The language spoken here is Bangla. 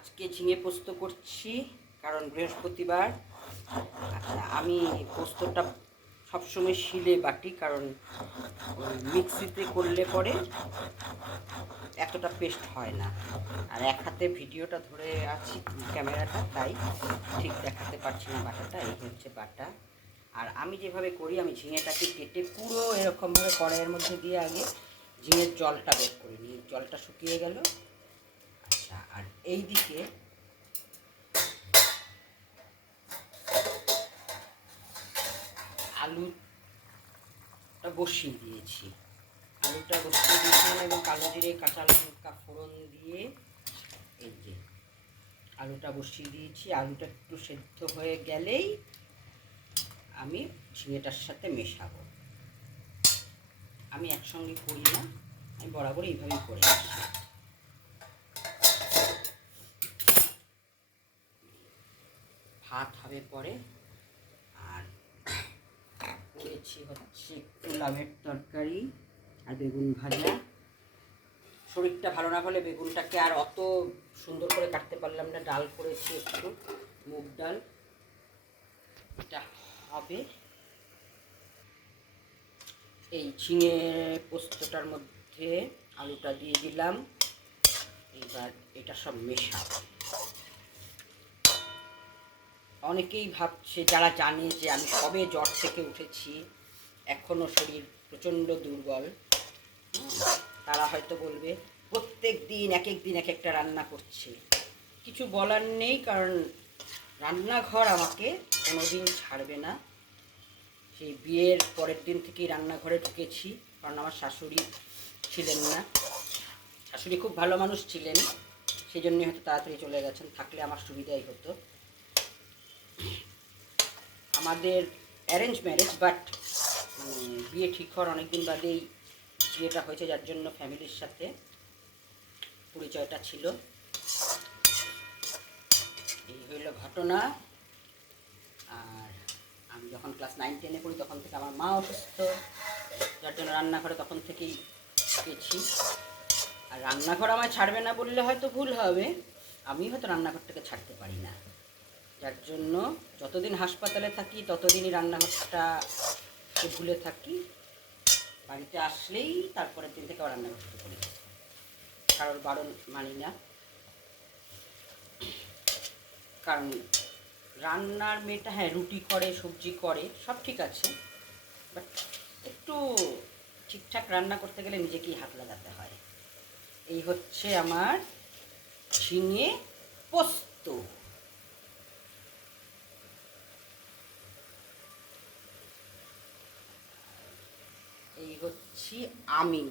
আজকে ঝিঙে পোস্ত করছি কারণ বৃহস্পতিবার। আমি পোস্তটা সবসময় শিলে বাটি, কারণ মিক্সিতে করলে পরে এতটা পেস্ট হয় না। আর এক হাতে ভিডিওটা ধরে আছি ক্যামেরাটা, তাই ঠিক দেখাতে পারছি না বাটাটা। এই হচ্ছে বাটা। আর আমি যেভাবে করি, আমি ঝিঙেটাকে কেটে পুরো এরকমভাবে কড়াইয়ের মধ্যে দিয়ে আগে ঝিঙের জলটা বের করে নিই। জলটা শুকিয়ে গেল। আচ্ছা, আর এই দিকে আলুটা বসিয়ে দিয়েছি। এবং কালো জিরে কাঁচা লঙ্কা ফোড়ন দিয়ে এই যে আলুটা বসিয়ে দিয়েছি। আলুটা একটু সেদ্ধ হয়ে গেলেই আমি ঝিঙেটার সাথে মেশাবো। আমি একসঙ্গে করি না, আমি বরাবর এইভাবেই করে আসি। ভাত হবে পরে। আর করেছি হচ্ছে একটু লাউয়ের তরকারি আর বেগুন ভাজা। শরীরটা ভালো না হলে বেগুনটাকে আর অত সুন্দর করে কাটতে পারলাম না। ডাল করেছি একটু, মুগ ডাল। এটা হবে। এই ঝিঙে পোস্তটার মধ্যে আলুটা দিয়ে দিলাম। এবার এটা সব মেশাবো। অনেকেই ভাবছে, যারা জানে যে আমি সবে জ্বর থেকে উঠেছি, এখনও শরীর প্রচণ্ড দুর্বল, তারা হয়তো বলবে প্রত্যেক দিন এক এক দিন এক একটা রান্না করছে। কিছু বলার নেই, কারণ রান্নাঘর আমাকে কোনোদিন ছাড়বে না। সেই বিয়ের পরের দিন থেকেই রান্নাঘরে ঢুকেছি, কারণ আমার শাশুড়ি ছিলেন না। শাশুড়ি খুব ভালো মানুষ ছিলেন, সেই জন্যই হয়তো তাড়াতাড়ি চলে গেছেন। থাকলে আমার সুবিধাই হতো। আমাদের অ্যারেঞ্জ ম্যারেজ, বাট বিয়ে ঠিক হওয়ার অনেকদিন বাদেই বিয়েটা হয়েছে, যার জন্য ফ্যামিলির সাথে পরিচয়টা ছিল। এই হইল ঘটনা। আর আমি যখন ক্লাস 9-10-এ পড়ি, তখন থেকে আমার মা অসুস্থ, যার জন্য রান্নাঘরে তখন থেকেই গেছি। আর রান্নাঘর আমায় ছাড়বে না বললে হয়তো ভুল হবে, আমি হয়তো রান্নাঘরটাকে ছাড়তে পারি না। যার জন্য যতদিন হাসপাতালে থাকি ততদিনই রান্নাঘরটাকে ভুলে থাকি। বাড়িতে আসলেই তারপরের দিন থেকে আবার রান্নাঘর শুরু করি। কারোর বারণ মানি না, কারণ রান্নার মেয়েটা হ্যাঁ রুটি করে, সবজি করে, সব ঠিক আছে, বাট একটু ঠিকঠাক রান্না করতে গেলে নিজেকেই হাত লাগাতে হয়। এই হচ্ছে আমার ঝিঙে পোস্ত। এই হচ্ছি আমি।